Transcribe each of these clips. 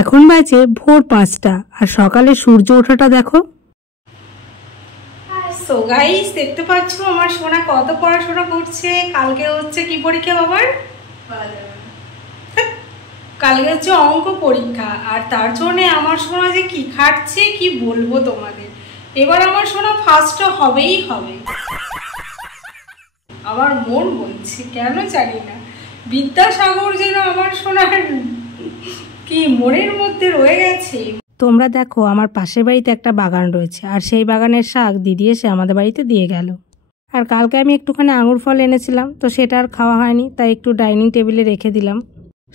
এখন বাজে ভোর 5টা আর সকালে সূর্য ওঠাটা দেখো। সো গাইস, দেখতে পাচ্ছ আমার সোনা কত পড়াশোনা করছে। কালকে হচ্ছে কি পরীক্ষা বাবার? কালকে হচ্ছে অঙ্ক পরীক্ষা, আর তার জন্য আমার সোনা যে কি খাটছে কি বলবো তোমাদের। এবার আমার সোনা ফার্স্ট হবেই হবে, আমার মন বলছে, কেন জানি না। বিদ্যাসাগর যেন আমার সোনার কি মনের মধ্যে রয়ে গেছে। তোমরা দেখো আমার পাশের বাড়িতে একটা বাগান রয়েছে, আর সেই বাগানের শাক দিদি এসে আমাদের বাড়িতে দিয়ে গেল। আর কালকে আমি একটুখানি আঙুর ফল এনেছিলাম, তো সেটা আর খাওয়া হয়নি, তাই একটু ডাইনিং টেবিলে রেখে দিলাম।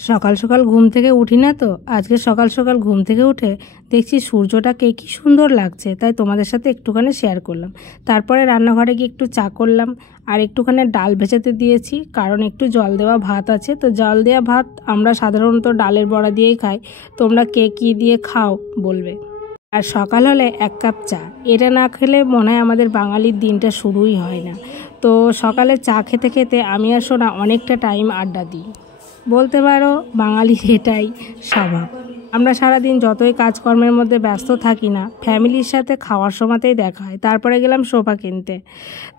সকাল সকাল ঘুম থেকে উঠি না তো, আজকে সকাল সকাল ঘুম থেকে উঠে দেখছি সূর্যটাকে কি সুন্দর লাগছে, তাই তোমাদের সাথে একটুখানি শেয়ার করলাম। তারপরে রান্নাঘরে গিয়ে একটু চা করলাম, আর একটুখানি ডাল ভেজাতে দিয়েছি, কারণ একটু জল দেওয়া ভাত আছে। তো জল দেওয়া ভাত আমরা সাধারণত ডালের বড়া দিয়েই খাই, তোমরা কে কী দিয়ে খাও বলবে। আর সকাল হলে 1 কাপ চা, এটা না খেলে মনে হয় আমাদের বাঙালির দিনটা শুরুই হয় না। তো সকালে চা খেতে খেতে আমি আর সোনা অনেকটা টাইম আড্ডা দিই, বলতে পারো বাঙালির এটাই স্বভাব। আমরা সারাদিন যতই কাজকর্মের মধ্যে ব্যস্ত থাকি না, ফ্যামিলির সাথে খাওয়ার সময়তেই দেখা হয়। তারপরে গেলাম সোফা কিনতে,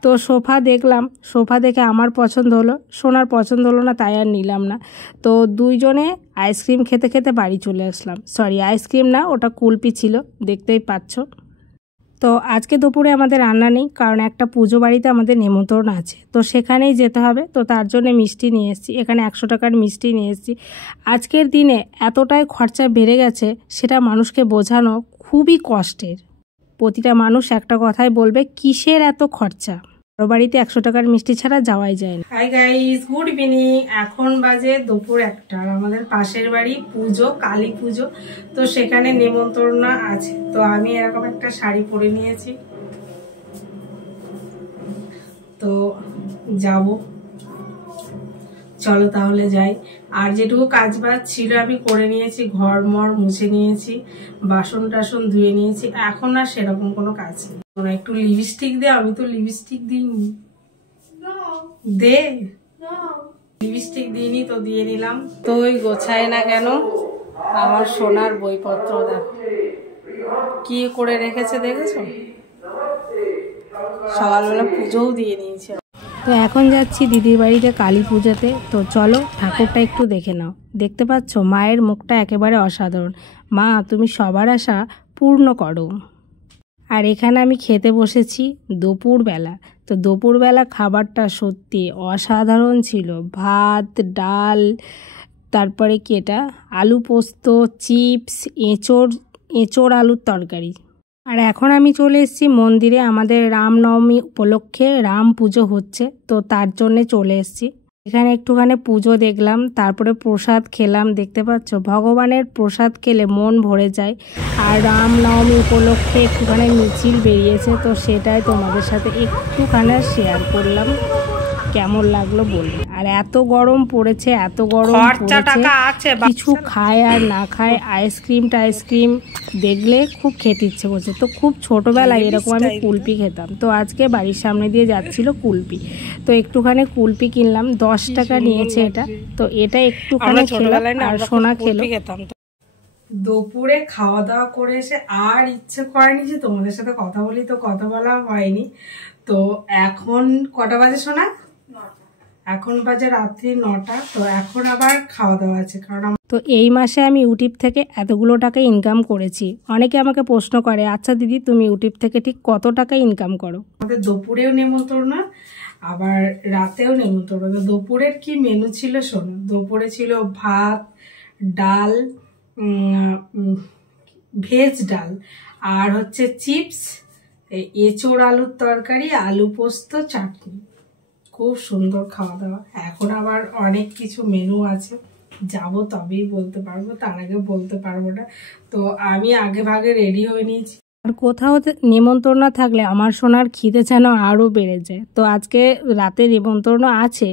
তো সোফা দেখলাম, সোফা দেখে আমার পছন্দ হলো, সোনার পছন্দ হলো না, তাই আর নিলাম না। তো দুইজনে আইসক্রিম খেতে খেতে বাড়ি চলে আসলাম। সরি, আইসক্রিম না, ওটা কুলপি ছিল, দেখতেই পাচ্ছ। তো আজকে দুপুরে আমাদের রান্না নেই, কারণ একটা পুজো বাড়িতে আমাদের নেমন্তন্ন আছে, তো সেখানেই যেতে হবে। তো তার জন্য মিষ্টি নিয়ে এসেছি, এখানে 100 টাকার মিষ্টি নিয়ে এসেছি। আজকের দিনে এতটাই খরচা বেড়ে গেছে, সেটা মানুষকে বোঝানো খুবই কষ্টের। প্রতিটা মানুষ একটা কথাই বলবে, কিসের এত খরচা, বড় বাড়িতে 100 টাকার মিষ্টি ছাড়া যাওয়াই যায় না। Hi guys, good evening. এখন বাজে দুপুর 1টা। আমাদের পাশের বাড়ি পুজো, কালী পুজো, তো সেখানে নেমন্তন্ন আছে। তো আমি এরকম একটা শাড়ি পরে নিয়েছি, তো যাব, চলো তাহলে যাই। আর যেটুকু কাজ বাজ ছিল আমি করে নিয়েছি, ঘর মর মুছে নিয়েছি, বাসন টাসন ধুয়ে নিয়েছি, এখন আর সেরকম কোনো কাজ নেই। একটু লিপস্টিক দে, আমি তো লিপস্টিক দিইনি, দে লিপস্টিক দিইনি, তো দিয়ে নিলাম। তো ওই গোছায় না কেন, আমার সোনার বইপত্র দেখো কি করে রেখেছে, দেখেছো? সকালবেলা পুজোও দিয়ে নিয়েছে। তো এখন যাচ্ছি দিদির বাড়িতে কালী পূজাতে, তো চলো ঠাকুরটা একটু দেখে নাও। দেখতে পাচ্ছ মায়ের মুখটা একেবারে অসাধারণ, মা তুমি সবার আশা পূর্ণ করো। আর এখানে আমি খেতে বসেছি দুপুরবেলা, তো দুপুরবেলা খাবারটা সত্যি অসাধারণ ছিল। ভাত, ডাল, তারপরে কি এটা আলু পোস্ত, চিপস, এঁচোড় আলুর তরকারি। আর এখন আমি চলে এসেছি মন্দিরে, আমাদের রামনবমী উপলক্ষে রাম পুজো হচ্ছে, তো তার জন্যে চলে এসেছি। এখানে একটুখানি পুজো দেখলাম, তারপরে প্রসাদ খেলাম। দেখতে পাচ্ছ ভগবানের প্রসাদ খেলে মন ভরে যায়। আর রামনবমী উপলক্ষে একটুখানি মিছিল বেরিয়েছে, তো সেটাই তোমাদের সাথে একটুখানি শেয়ার করলাম, কেমন লাগলো বলবে। আর এত গরম পড়েছে, এত গরম পড়েছে, কিছু খায় আর না খায়, আইসক্রিম দেখলে খুব খেতে ইচ্ছে করছে। তো খুব ছোটবেলায় এরকম আমি কুলপি খেতাম, তো আজকে বাড়ির সামনে দিয়ে যাচ্ছিল কুলপি, তো একটুখানি কুলপি কিনলাম, 10 টাকা নিয়েছে এটা। তো এটা একটুখানি খেলাম, আর সোনা খেলো। দুপুরে খাওয়া দাওয়া করে এসে আর ইচ্ছে করেনি যে তোমাদের সাথে কথা বলি, তো কথা বলা হয়নি। তো এখন কটা বাজে সোনা? এখন বাজে রাত্রি 9টা। তো এখন আবার খাওয়া দাওয়া আছে, কারণ তো এই মাসে আমি ইউটিউব থেকে এতগুলো টাকা ইনকাম করেছি। অনেকে আমাকে প্রশ্ন করে, আচ্ছা দিদি তুমি ইউটিউব থেকে ঠিক কত টাকা ইনকাম করো? আমাদের দুপুরেও নেমন্তন্ন, আবার রাতেও নেমন্তন্ন। তো দুপুরের কি মেনু ছিল শোনো। দুপুরে ছিল ভাত, ডাল, ভেজ ডাল, আর হচ্ছে চিপস, এঁচোড় আলুর তরকারি, আলু পোস্ত, চাটনি। খুব সুন্দর খাওয়া দাওয়া। এখন আবার অনেক কিছু মেনু আছে, যাব তবেই বলতে পারবো, তার আগে বলতে পারবো না। তো আমি আগে ভাগে রেডি হয়ে নিয়েছি। আর কোথাও নেমন্তন্ন থাকলে আমার সোনার খিদে যেন আরও বেড়ে যায়। তো আজকে রাতে নেমন্তন্ন আছে,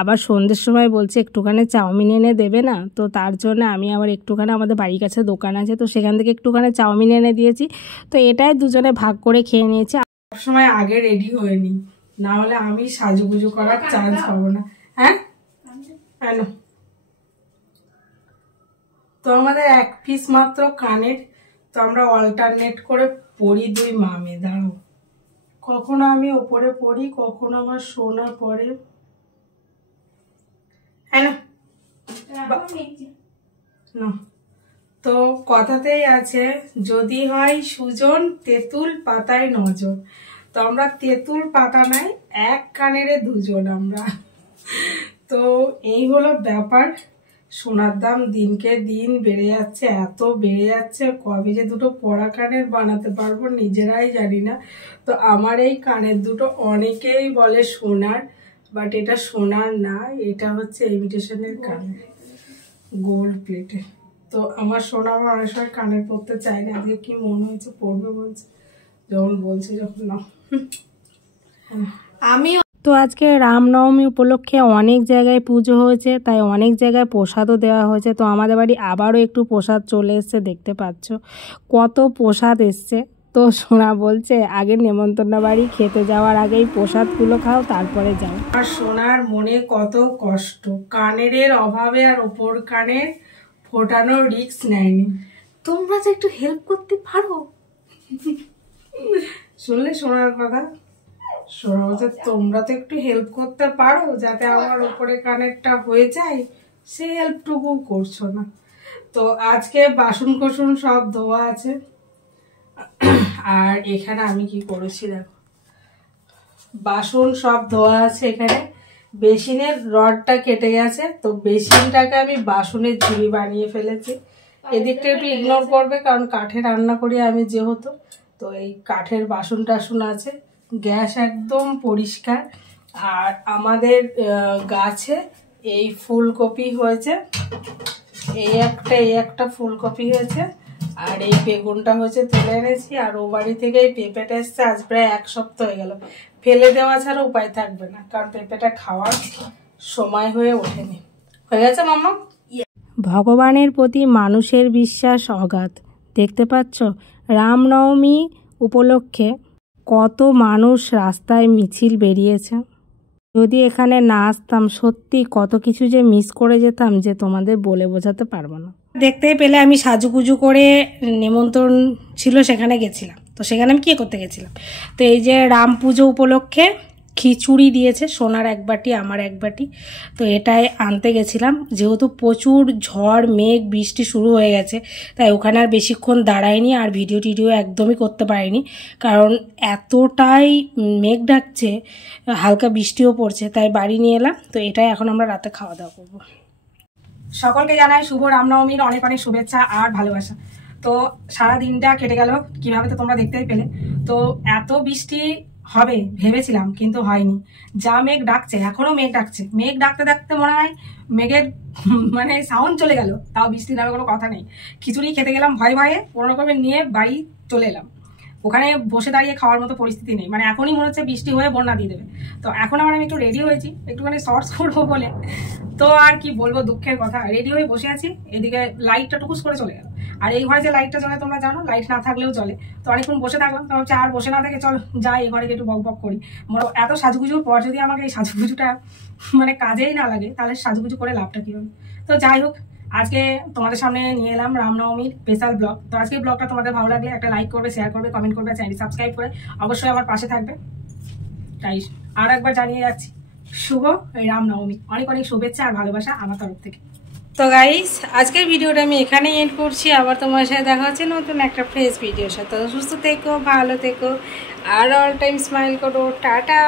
আবার সন্ধ্যের সময় বলছে একটুখানি চাউমিন এনে দেবে না, তো তার জন্য আমি আবার একটুখানি, আমাদের বাড়ির কাছে দোকান আছে, তো সেখান থেকে একটুখানি চাউমিন এনে দিয়েছি। তো এটাই দুজনে ভাগ করে খেয়ে নিয়েছি। সব সময় আগে রেডি হয়ে নিই, না হলে আমি সাজুগুজু করার চান্স পাবো না। হ্যাঁ, তো আমাদের পিস মাত্র কানের। তো আমরা অল্টারনেট করে পরি দুই মামে। দাঁড়াও, কখনো আমি ওপরে পরি, কখনো আমার সোনা পরে। হ্যাঁ না, তো কথাতেই আছে যদি হয় সুজন তেঁতুল পাতায় নজর। তো আমরা তেঁতুল পাতা নাই, এক কানের দুজন আমরা। তো এই হলো ব্যাপার। সোনার দাম দিনকে দিন বেড়ে যাচ্ছে, এত বেড়ে যাচ্ছে, কবে যে দুটো পরা কানের বানাতে পারবো নিজেরাই জানি না। তো আমার এই কানের দুটো অনেকেই বলে সোনার, বাট এটা সোনার না, এটা হচ্ছে ইমিটেশনের কানের, গোল্ড প্লেটে। তো আমার সোনা আমার অনেক সময় কানের পরতে চাই না, আজকে কি মনে হয়েছে পরবে বলছে, যখন বলছে যখন না। আমি তো আজকে রামনবমী উপলক্ষে অনেক জায়গায় পুজো হয়েছে, তাই অনেক জায়গায় প্রসাদও দেওয়া হয়েছে। তো আমাদের বাড়ি আবারও একটু প্রসাদ চলে এসছে, দেখতে পাচ্ছ কত প্রসাদ এসছে। তো সোনা বলছে আগে নেমন্তন্ন বাড়ি খেতে যাওয়ার আগেই প্রসাদগুলো খাও, তারপরে যাও। আর সোনার মনে কত কষ্ট, কানের অভাবে আর ওপর কানের ফোটানোর রিস্ক নেয়নি। তোমরা যে একটু হেল্প করতে পারো, শুনলে সোনার কথা? সোনা বলছে তোমরা তো একটু হেল্প করতে পারো যাতে আমার উপরে কানেরটা হয়ে যায়, সে হেল্পটুকু করছো না। তো আজকে বাসন কোসন সব ধোয়া আছে। আর এখানে আমি কি করেছি দেখো, বাসন সব ধোয়া আছে। এখানে বেসিনের রডটা কেটে গেছে, তো বেসিনটাকে আমি বাসনের ঝুড়ি বানিয়ে ফেলেছি। এদিকটা একটু ইগনোর করবে, কারণ কাঠে রান্না করি আমি যেহেতু। তো এই কাঠের বাসন টাসন আছে, গ্যাস একদম পরিষ্কার। আর আমাদের গাছে এই ফুলকপি হয়েছে, এই একটা ফুলকপি হয়েছে, আর এই বেগুনটা হয়েছে তুলে এনেছি। আর ও বাড়ি থেকে এই পেঁপেটা এসছে, আজ প্রায় 1 সপ্তাহ হয়ে গেল। ফেলে দেওয়া ছাড়া উপায় থাকবে না, কারণ পেঁপেটা খাওয়ার সময় হয়ে ওঠেনি। হয়ে গেছে মাম্মা? ভগবানের প্রতি মানুষের বিশ্বাস অগাধ। দেখতে পাচ্ছ রামনবমী উপলক্ষে কত মানুষ রাস্তায় মিছিল বেরিয়েছে। যদি এখানে না আসতাম সত্যি কত কিছু যে মিস করে যেতাম, যে তোমাদের বলে বোঝাতে পারবো না। দেখতে পেলে আমি সাজুগুজু করে নেমন্তন্ন ছিল সেখানে গেছিলাম। তো সেখানে আমি কি করতে গেছিলাম, তো এই যে রাম পুজো উপলক্ষে খিচুড়ি দিয়েছে, সোনার 1 বাটি আমার 1 বাটি। তো এটাই আনতে গেছিলাম, যেহেতু প্রচুর ঝড় মেঘ বৃষ্টি শুরু হয়ে গেছে, তাই ওখানে আর বেশিক্ষণ দাঁড়াইনি, আর ভিডিও টিডিও একদমই করতে পারিনি, কারণ এতটাই মেঘ ডাকছে, হালকা বৃষ্টিও পড়ছে, তাই বাড়ি নিয়ে এলাম। তো এটাই এখন আমরা রাতে খাওয়া দাওয়া করবো। সকলকে জানাই শুভ রামনবমীর অনেক অনেক শুভেচ্ছা আর ভালোবাসা। তো সারা দিনটা কেটে গেল কিভাবে, তো তোমরা দেখতেই পেলে। তো এত বৃষ্টি হবে ভেবেছিলাম, কিন্তু হয়নি। যা মেঘ ডাকছে, এখনো মেঘ ডাকছে, মেঘ ডাকতে ডাকতে মনে হয় মেঘের মানে সাউন্ড চলে গেল, তাও বৃষ্টি নামে কোনো কথা নেই। খিচুড়ি খেতে গেলাম ভয়ে ভয়ে, কোনো রকমের নিয়ে বাড়ি চলে এলাম। ওখানে বসে দাঁড়িয়ে খাওয়ার মতো পরিস্থিতি নেই, মানে এখনই মনে হচ্ছে বৃষ্টি হয়ে বন্যা দিয়ে দেবে। তো এখন আমি একটু রেডি হয়েছি, একটুখানি শর্টস করবো বলে। তো আর কি বলবো, দুঃখের কথা, রেডি হয়ে বসে আছি, এদিকে লাইটটা টুকুস করে চলে গেল। আর এই ঘরে যে লাইটটা জ্বলে তোমরা জানো, লাইট না থাকলেও চলে। তো অনেকক্ষণ বসে থাকলাম, তো ভাবছি আর বসে না থেকে চল যাই এই ঘরে একটু বক বক করি। এত সাজুগুজুর পর যদি আমাকে এই সাজুগুজুটা মানে কাজেই না লাগে, তাহলে সাজুগুজু করে লাভটা কি হবে। তো যাই হোক, আজকে তোমাদের সামনে নিয়ে এলাম রামনবমীর স্পেশাল ব্লগ। তো আজকে ব্লগটা তোমাদের ভালো লাগলে একটা লাইক করবে, শেয়ার করবে, কমেন্ট করবে, চ্যানেল সাবস্ক্রাইব করে অবশ্যই আমার পাশে থাকবে। তাই আর একবার জানিয়ে যাচ্ছি শুভ রামনবমী, অনেক অনেক শুভেচ্ছা আর ভালোবাসা আমার তরফ থেকে। তো গাইস, আজকের ভিডিওটা আমি এখানেই এন্ড করছি। আবার তোমার সাথে দেখা হচ্ছে নতুন একটা ফ্রেশ ভিডিওর সাথে। সুস্থ থেকো, ভালো থেকো, আর অল টাইম স্মাইল করো। টাটা।